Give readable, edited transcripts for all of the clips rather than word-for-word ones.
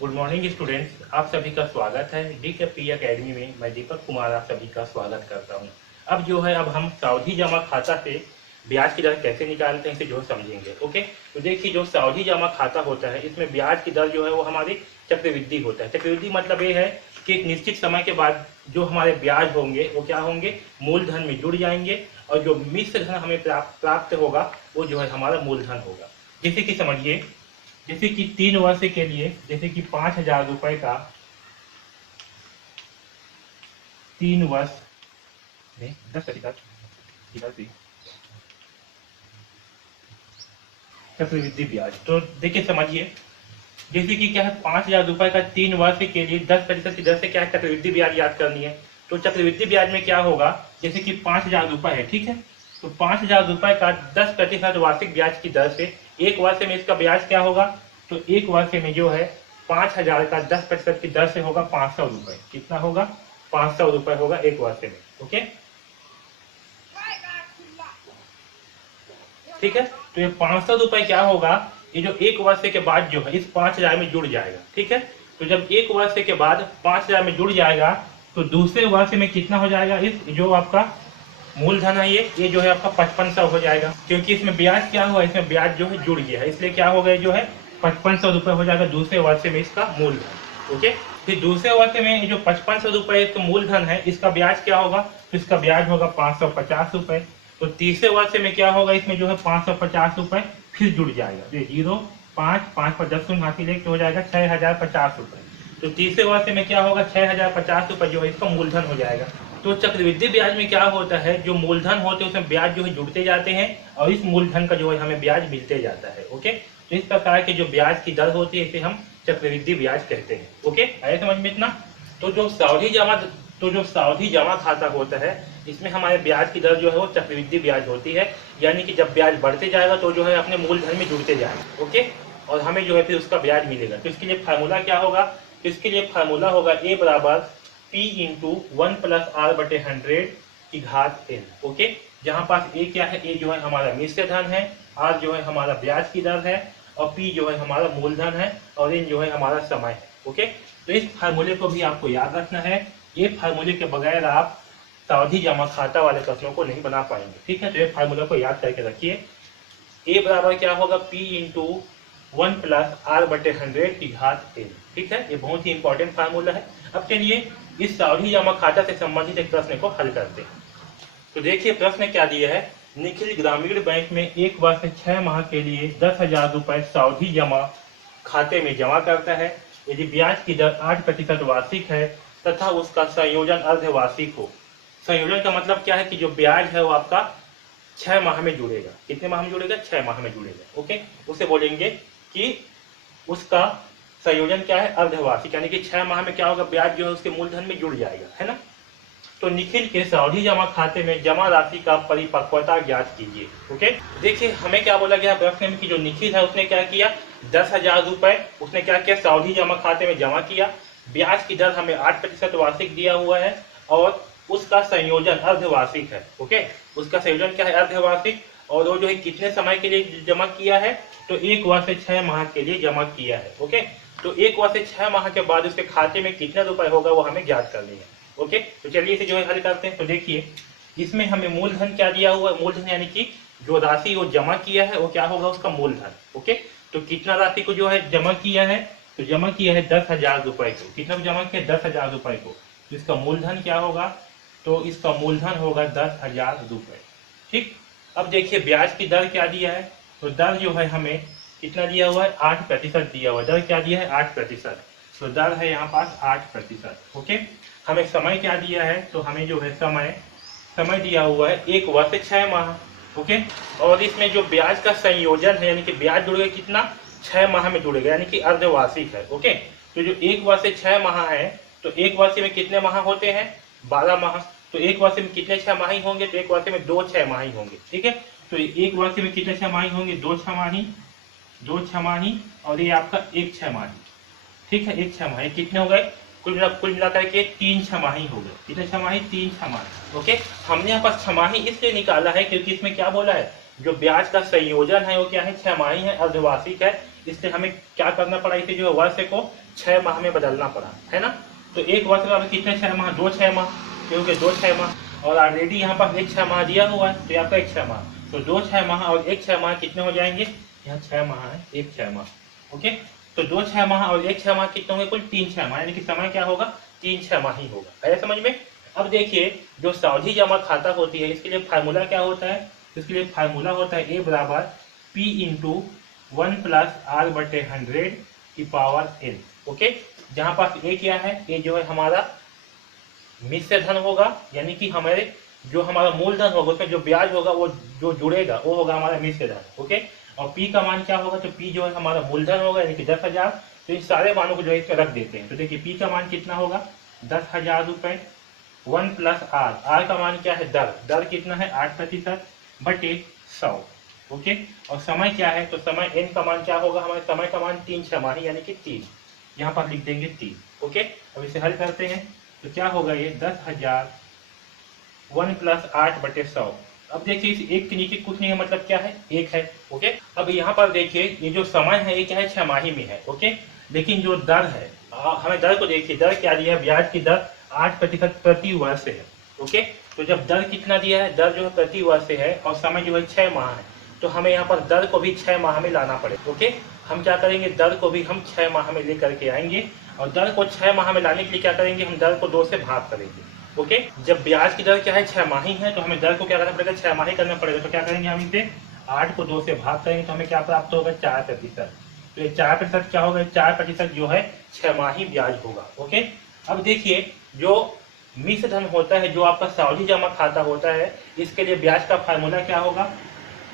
Good morning students, आप सभी का स्वागत है DKP एकेडमी में। मैं दीपक कुमार आप सभी का स्वागत करता हूं। अब हम सावधि जमा खाता से ब्याज की दर कैसे निकालते हैं इसे जो समझेंगे। ओके, तो देखिए जो सावधि जमा खाता होता है इसमें ब्याज की दर जो है वो हमारी चक्रवृद्धि होता है। चक्रवृद्धि मतलब ये है कि एक निश्चित समय के बाद जो हमारे ब्याज होंगे वो क्या होंगे, मूलधन में जुड़ जाएंगे और जो मिश्र धन हमें प्राप्त होगा वो जो है हमारा मूलधन होगा। जैसे कि समझिए, जैसे कि 3 वर्ष के लिए जैसे कि 5,000 रुपए का 3 वर्ष में 10% चक्रवृद्धि ब्याज। तो देखिए समझिए, जैसे कि क्या है 5,000 रुपए का 3 वर्ष के लिए 10% की दर से क्या है चक्रवृद्धि ब्याज याद करनी है। तो चक्रवृद्धि ब्याज में क्या होगा, जैसे कि 5,000 रुपए है, ठीक है, तो 5,000 रुपए का 10% वार्षिक ब्याज की दर से एक वर्ष में इसका ब्याज क्या होगा, तो एक वर्ष में जो है 5,000 का 10% की दर से होगा 500 रुपए। कितना होगा, 500 रुपए होगा एक वर्ष में। ओके, ठीक है, तो ये 500 रुपए क्या होगा, ये जो एक वर्ष के बाद जो है इस 5,000 में जुड़ जाएगा। ठीक है, तो जब एक वर्ष के बाद 5,000 में जुड़ जाएगा तो दूसरे वर्ष में कितना हो जाएगा, इस जो आपका मूलधन है ये जो है आपका 5500 हो जाएगा, क्योंकि इसमें ब्याज क्या हुआ, इसमें ब्याज जो है जुड़ गया है, इसलिए क्या हो गया जो है 5500 रुपए हो जाएगा दूसरे वर्ष में इसका मूलधन। ओके, फिर दूसरे वर्ष में जो 5500 रुपए तो मूलधन है इसका ब्याज क्या होगा, तो इसका ब्याज होगा 550 रुपए। तो तीसरे वर्ष में क्या होगा, इसमें जो है 550 रुपए फिर जुड़ जाएगा, तो 0 5 5 पर 10 हाथी लेके हो जाएगा 6,050 रुपए। तो तीसरे वर्ष में क्या होगा, 6,050 रुपए जो है इसका मूलधन हो जाएगा। तो चक्रवृद्धि ब्याज में क्या होता है, जो मूलधन होते हैं उसमें ब्याज जो है जुड़ते जाते हैं और इस मूलधन का जो है हमें ब्याज मिलते जाता है। ओके, तो इस प्रकार के जो ब्याज की दर होती है इसे हम चक्रवृद्धि ब्याज कहते हैं। ओके, आए समझ में इतना। तो जो सावधि जमा खाता होता है इसमें हमारे ब्याज की दर जो है वो चक्रवृद्धि ब्याज होती है, यानी कि जब ब्याज बढ़ते जाएगा तो जो है अपने मूलधन में जुड़ते जाएगा। ओके, और हमें जो है फिर उसका ब्याज मिलेगा। तो इसके लिए फार्मूला क्या होगा, तो इसके लिए फार्मूला होगा A बराबर P इंटू 1 प्लस R बटे 100 की घात n। ओके, जहां पास A क्या है, A जो है हमारा मिश्र धन है, R जो है हमारा ब्याज की दर है और P जो है हमारा मूलधन है और n जो है हमारा समय है। ओके, तो इस फार्मूले को भी आपको याद रखना है। ये फार्मूले के बगैर आप सावधि जमा खाता वाले प्रश्नों को नहीं बना पाएंगे। ठीक है, तो ये फार्मूला को याद करके रखिए। A बराबर क्या होगा, P इंटू 1 प्लस R बटे 100 की घात n। ठीक है, ये बहुत ही इंपॉर्टेंट फार्मूला है। अब चलिए इस सावधि जमा खाता से संबंधित एक प्रश्न को हल करते हैं। तो देखिए प्रश्न क्या दिया है, निखिल ग्रामीण बैंक में एक वर्ष 6 माह के लिए 10,000 रुपए सावधि जमा खाते में जमा करता है। यदि ब्याज की दर 8% वार्षिक है तथा उसका संयोजन अर्धवार्षिक हो। संयोजन का मतलब क्या है कि जो ब्याज है वो आपका 6 माह में जुड़ेगा। कितने माह में जुड़ेगा, 6 माह में जुड़ेगा। ओके, उसे बोलेंगे कि उसका संयोजन क्या है, अर्धवार्षिक, यानी कि 6 माह में क्या होगा, ब्याज जो है उसके मूलधन में जुड़ जाएगा, है ना। तो निखिल के सावधि जमा खाते में जमा राशि का परिपक्वता ज्ञात कीजिए। ओके, देखिए हमें क्या बोला गया प्रश्न में कि जो निखिल है उसने क्या किया, 10,000 रुपए उसने क्या किया, सावधि जमा खाते में जमा किया। ब्याज की दर हमें 8% वार्षिक दिया हुआ है और उसका संयोजन अर्धवार्षिक है। ओके, उसका संयोजन क्या है, अर्धवार्षिक, और वो जो है कितने समय के लिए जमा किया है, तो एक वर्ष से 6 माह के लिए जमा किया है। ओके, तो एक वर्ष से 6 माह के बाद उसके खाते में कितने रुपए होगा वो हमें ज्ञात करनी है। ओके, तो चलिए इसे जो है हल करते हैं। तो देखिए इसमें हमें मूलधन क्या दिया हुआ है, मूलधन यानी कि जो राशि वो जमा किया है वो क्या होगा, उसका मूलधन। ओके, तो कितना राशि को जो है जमा किया है, तो जमा किया है 10,000 रुपए को। कितना जमा किया, 10,000 रुपए को। तो इसका मूलधन क्या होगा, तो इसका मूलधन होगा 10,000 रुपए। ठीक, अब देखिए ब्याज की दर क्या दिया है, तो दर जो है हमें कितना दिया हुआ है, 8% दिया हुआ है। दर क्या दिया है, 8%। तो दर है यहाँ पास 8%। ओके, हमें समय क्या दिया है, तो हमें जो है समय दिया हुआ है एक वर्ष से 6 माह। ओके, और इसमें जो ब्याज का संयोजन है यानी कि ब्याज जुड़ेगा कितना, 6 माह में जुड़ेगा, यानी कि अर्धवार्षिक है। ओके, तो जो एक वर्ष से 6 माह है, तो एक वर्ष में कितने माह होते हैं, 12 माह। तो एक वर्ष में कितने 6 माह ही होंगे, तो एक वर्ष में 2 6 माह ही होंगे। ठीक है, तो एक वर्ष में कितने 6 माह होंगे, 2 छमाही और ये आपका 1 छमाही। ठीक है, 1 छमाही कितने हो गए, कुल मिलाकर के 3 छमाही हो गए। कितने छमाही, 3 छमाही। ओके, हमने यहाँ पर छमाही इसलिए निकाला है क्योंकि इसमें क्या बोला है, जो ब्याज का संयोजन है वो क्या है, 6 माही है, अर्धवार्षिक है, इसलिए हमें क्या करना पड़ा, इसे जो है वर्ष को 6 माह में बदलना पड़ा, है ना। तो एक वर्ष में कितने 6 माह, 2 6 माह, क्योंकि 2 6 माह, और ऑलरेडी यहाँ पर एक 6 माह दिया हुआ है, तो यहाँ पर एक 6 माह, तो 2 6 माह और एक 6 माह कितने हो जाएंगे, यहाँ 6 माह है, एक 6 माह। ओके, तो 2 6 माह और एक 6 माह कितने होंगे, कुल 3 6 माह, यानी कि समय क्या होगा, 3 6 माह ही होगा। आया समझ में। अब देखिए जो सावधि जमा खाता होती है, इसके लिए फार्मूला क्या होता है, इसके लिए फार्मूला होता है ए बराबर P इंटू 1 प्लस R बटे 100 की पावर n। ओके, जहां पास ए क्या है, ए जो है हमारा मिश्र धन होगा, यानी कि हमारे जो हमारा मूलधन होगा उसमें जो ब्याज होगा वो जो जुड़ेगा वो होगा हमारा मिश्र धन। ओके, और पी का मान क्या होगा, तो पी जो है हमारा मूलधन होगा, यानी कि 10,000। तो इन सारे मानों को जो है इसमें रख देते हैं। तो देखिए पी का मान कितना होगा, 10,000 रुपए, 1 प्लस आर, आर का मान क्या है, दर, दर कितना है 8% बटे 100। ओके, और समय क्या है, तो समय एन का मान क्या होगा, हमारे समय का मान 3 6 माह यानी कि 3, यहाँ पर लिख देंगे 3। ओके, अब इसे हल करते हैं तो क्या होगा, ये 10,000 1 प्लस 8 बटे 100। अब देखिए इस एक के नीचे कुछ नहीं है, मतलब क्या है, एक है। ओके, अब यहाँ पर देखिए ये जो समय है ये क्या है, 6 माही में है। ओके, लेकिन जो दर है, हमें दर को देखिए, दर क्या दिया है, ब्याज की दर 8% प्रति वर्ष है। ओके, तो जब दर कितना दिया है, दर जो है प्रति वर्ष है और समय जो है 6 माह है, तो हमें यहाँ पर दर को भी 6 माह में लाना पड़ेगा। ओके, हम क्या करेंगे, दर को भी हम 6 माह में लेकर के आएंगे, और दर को 6 माह में लाने के लिए क्या करेंगे, हम दर को 2 से भाग करेंगे। ओके, जब ब्याज की दर क्या है, 6 माही है, तो हमें दर को क्या करना पड़ेगा, 6 माही करना पड़ेगा। तो क्या करेंगे, हम इसे 8 को 2 से भाग करेंगे, तो हमें क्या प्राप्त होगा, 4%। तो ये 4% क्या होगा, 4% जो है 6 माही ब्याज होगा। ओके, अब देखिए जो मिश्र धन होता है, जो आपका सावधि जमा खाता होता है, इसके लिए ब्याज का फार्मूला क्या होगा,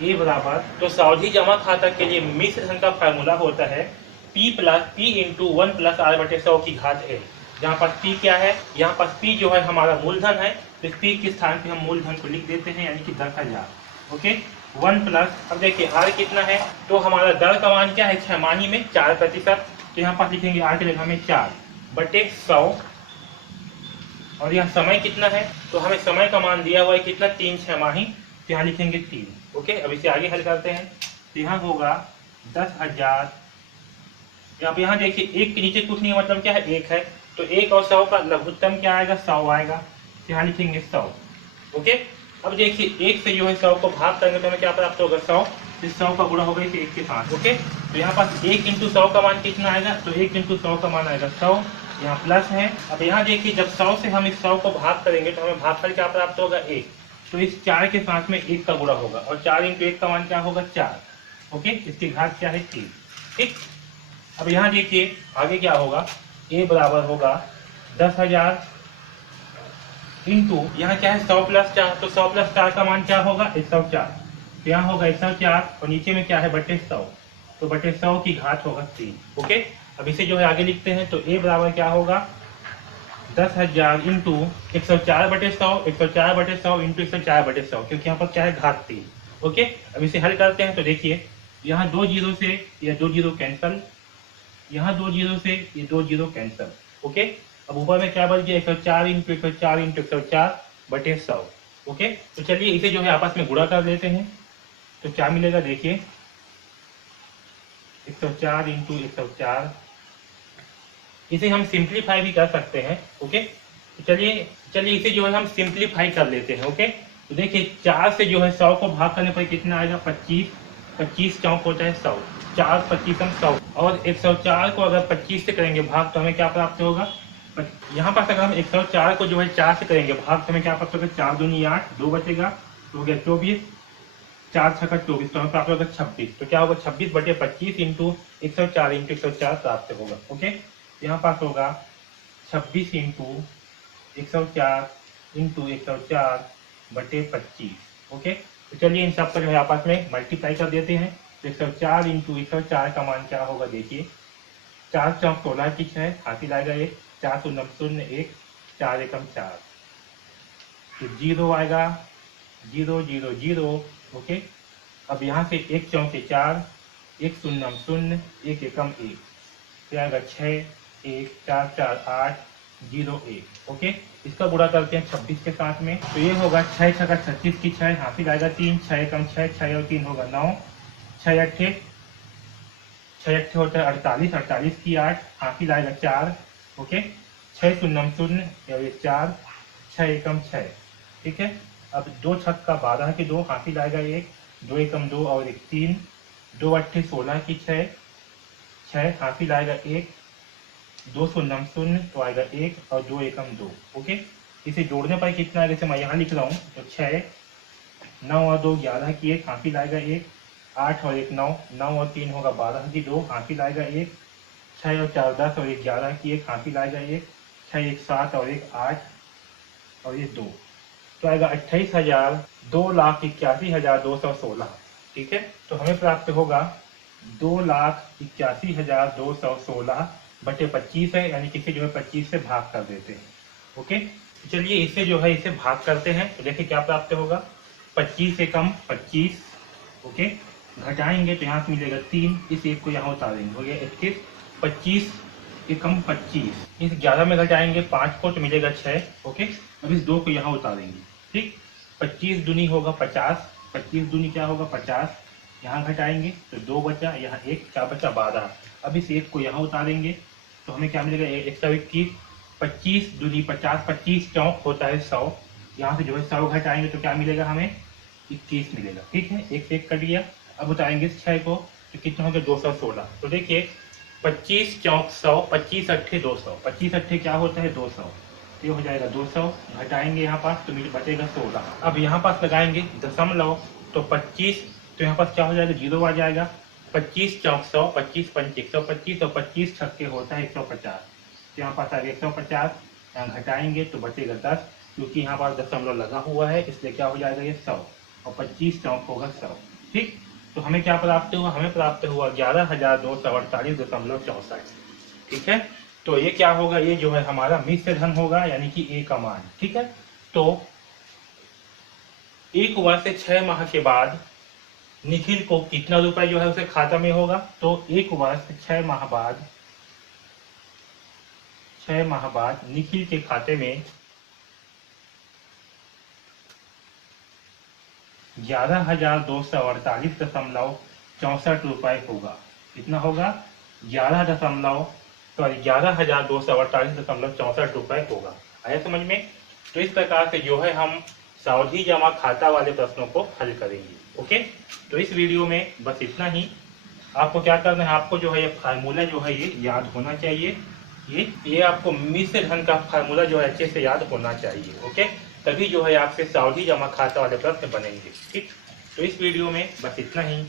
ए बराबर, तो सावधि जमा खाता के लिए मिश्र धन का फार्मूला होता है P इंटू 1 प्लस R बटे 100 की घात n। जहाँ पर P क्या है, यहाँ पर P जो है हमारा मूलधन है, तो P के स्थान पे हम मूलधन को लिख देते हैं, यानी कि 10,000। ओके, 1 प्लस, अब देखिए R कितना है, तो हमारा दर का मान क्या है, 6 माही में 4%, तो यहाँ पर लिखेंगे R की जगह में 4 बटे 100, और यहाँ समय कितना है, तो हमें समय का मान दिया हुआ है कितना, 3 6 माही, तो यहाँ लिखेंगे 3। ओके, अब इसे आगे हल करते हैं, तो यहाँ होगा 10,000, अब यहाँ देखिए एक के नीचे कुछ नहीं है, मतलब क्या है, एक है, तो 1 और 100 का लघुत्तम क्या आएगा, 100 आएगा, तो यहाँ लिखेंगे 100। ओके, अब देखिए 1 से जो है 100 को भाग करेंगे तो हमें क्या प्राप्त होगा, 100, तो 100 का गुणा होगा इसे 1 के साथ। ओके, तो यहाँ पास 1 इंटू 100 का मान कितना आएगा, तो 1 इंटू 100 का मान आएगा 100, यहाँ प्लस है। अब यहाँ देखिए जब 100 से हम इस 100 को भाग करेंगे तो हमें भागफल क्या प्राप्त होगा, 1, तो इस 4 के साथ में 1 का गुणा होगा, और 4 इंटू 1 का मान क्या होगा, 4। ओके, इसकी घात क्या है, 3। ठीक, अब यहाँ देखिए आगे क्या होगा, ए बराबर होगा 10,000 इंटू, यहाँ क्या है 100 प्लस 4, तो 100 प्लस 4 का मान क्या होगा, 104, तो यहाँ होगा 104, और नीचे में क्या है, बटे 100, तो बटे 100 की घात होगा 3। ओके, अब इसे जो है आगे लिखते हैं, तो ए बराबर क्या होगा, 10,000 इंटू 104 बटे 100, 104 बटे 100 इंटू 104 बटे 100, क्योंकि यहाँ पर क्या है, घात 3। ओके, अब इसे हल करते हैं, तो देखिए यहाँ 2 जीरो से या 2 जीरो कैंसल, यहाँ 2 जीरो से ये 2 जीरो कैंसल। ओके, अब ऊपर में क्या बच गया, 104 इंटू 104 इंटू 104 बटे 100। ओके, तो चलिए इसे जो है आपस में गुणा कर लेते हैं, तो क्या मिलेगा, देखिए 104 इंटू 104, इसे हम सिंप्लीफाई भी कर सकते हैं। ओके, तो चलिए इसे जो है हम सिंप्लीफाई कर लेते हैं। ओके, तो देखिए 4 से जो है 100 को भाग करने पर कितना आएगा, 25, 25 चौक होता है 100, 4 25 हम 100, और 104 को अगर 25 से करेंगे भाग तो हमें क्या प्राप्त होगा, यहाँ पर अगर हम 104 को जो है 4 से करेंगे भाग तो हमें क्या प्राप्त होगा, 4 दूनी 8, 2 बचेगा, तो हो गया 24, 4 छक्का 24, तो हमें प्राप्त होगा 26, तो क्या होगा 26 बटे 25 इंटू 104 इंटू 104 प्राप्त होगा। ओके, यहाँ पास होगा 26 इंटू 104 इंटू 104 बटे 25। ओके, तो चलिए इन सब को जो है आपस में मल्टीप्लाई कर देते हैं, तो 104 इंटू 104 का मान क्या होगा, देखिए 4 चौक 16 की 6, हाथी लाएगा 1, 4 शून्य 0 1, 4 एकम 4, तो 0 आएगा, 0 0 0। ओके, अब यहाँ से 1 चौके 4, 1 शून्य 0, 1 एकम 1, फिर आएगा 6 1 4 4 8 0 1। ओके, इसका गुणा करते हैं 26 के साथ में, तो ये होगा 6 छक्का 36 की 6, हासिल आएगा 3, 6 एकम 6, 6 और 3 होगा 9, 6 8 6 अट्ठे होता है 48, 48 की 8, हाथी लाएगा 4, ओके। 6 शून्यम शून्य, ये 4, 6 एकम 6, ठीक है। अब 2 छक्का 12 की 2, हाथी लाएगा 1, 2 एकम 2 और 1 3, 2 अट्ठे 16 की 6, 6 हाथी लाएगा 1, 2 शून्यम शून्य तो आएगा 1 और 2 एकम 2, ओके। इसे जोड़ने पर कितना आएगा, जैसे मैं यहाँ लिख रहा हूँ तो 6, 9 और 2 11 की 1, हाथी लाएगा 1, 8 और 1 9, 9 और 3 होगा 12 की 2, हाथी लाएगा 1, 6 और 4 10 और 1 11 की 1, हाथी लाएगा 1, 6 1 7 और 1 8 और ये 2, तो आएगा 28,000 2,81,216, ठीक है। तो हमें प्राप्त होगा 2,81,216 बटे 25 है, यानी कि इसे जो है 25 से भाग कर देते हैं, ओके। तो चलिए इसे जो है इसे भाग करते हैं, तो देखिए क्या प्राप्त होगा, 25 से कम 25, ओके। घटाएंगे तो यहाँ से मिलेगा 3, इस एक को यहाँ उतारेंगे, हो गया 21, 25 के कम 25, इस 11 में घटाएंगे 5 को तो मिलेगा 6, ओके। अब इस 2 को यहाँ उतारेंगे, ठीक। 25 दूनी होगा 50, 25 दूनी क्या होगा 50, यहाँ घटाएंगे तो 2 बचा, यहाँ 1 क्या बचा 12, अब इस 1 को यहाँ उतारेंगे तो हमें क्या मिलेगा 121, 25 दूनी 50, 25 चौक होता है 100, यहाँ से जो है 100 घटाएंगे तो क्या मिलेगा हमें 21 मिलेगा, ठीक है। 1 से 1 कट गया। अब उतारेंगे इस 6 को तो कितना हो गया 216, तो देखिए 25 चौक 100, 25 अट्ठे 200, 25 अट्ठे क्या होता है 200, तो ये हो जाएगा 200, घटाएंगे यहाँ पास तो मुझे बचेगा 16। अब यहाँ पास लगाएंगे दशमलव तो 25, तो यहाँ पास क्या हो जाएगा 0 आ जाएगा, 25 चौक 100, 25 पंच 125 और 25 छक्के होता है 150, तो यहाँ पास आ गया 150, यहाँ घटाएंगे तो बचेगा 10, क्योंकि यहाँ पास दशमलव लगा हुआ है इसलिए क्या हो जाएगा ये 100 और 25 चौक होगा 100, ठीक। तो हमें क्या प्राप्त हुआ, हमें प्राप्त हुआ 11,248.64, ठीक है। तो ये क्या होगा, ये जो है हमारा मिश्र धन होगा, यानी कि ए का मान, ठीक है। तो 1 वर्ष से 6 माह के बाद निखिल को कितना रुपए जो है उसे खाता में होगा, तो 1 वर्ष 6 माह बाद, 6 माह बाद निखिल के खाते में 11,248.64 रुपए होगा। कितना होगा 11,248.64 रुपए होगा। आया समझ में। तो इस प्रकार से जो है हम सावधि जमा खाता वाले प्रश्नों को हल करेंगे, ओके। तो इस वीडियो में बस इतना ही। आपको क्या करना है, आपको जो है ये फार्मूला जो है ये याद होना चाहिए, ये आपको मिश्र धन का फार्मूला जो है अच्छे से याद होना चाहिए, ओके। तभी जो है आपसे सावधि जमा खाता वाले प्रश्न बनेंगे, ठीक। तो इस वीडियो में बस इतना ही।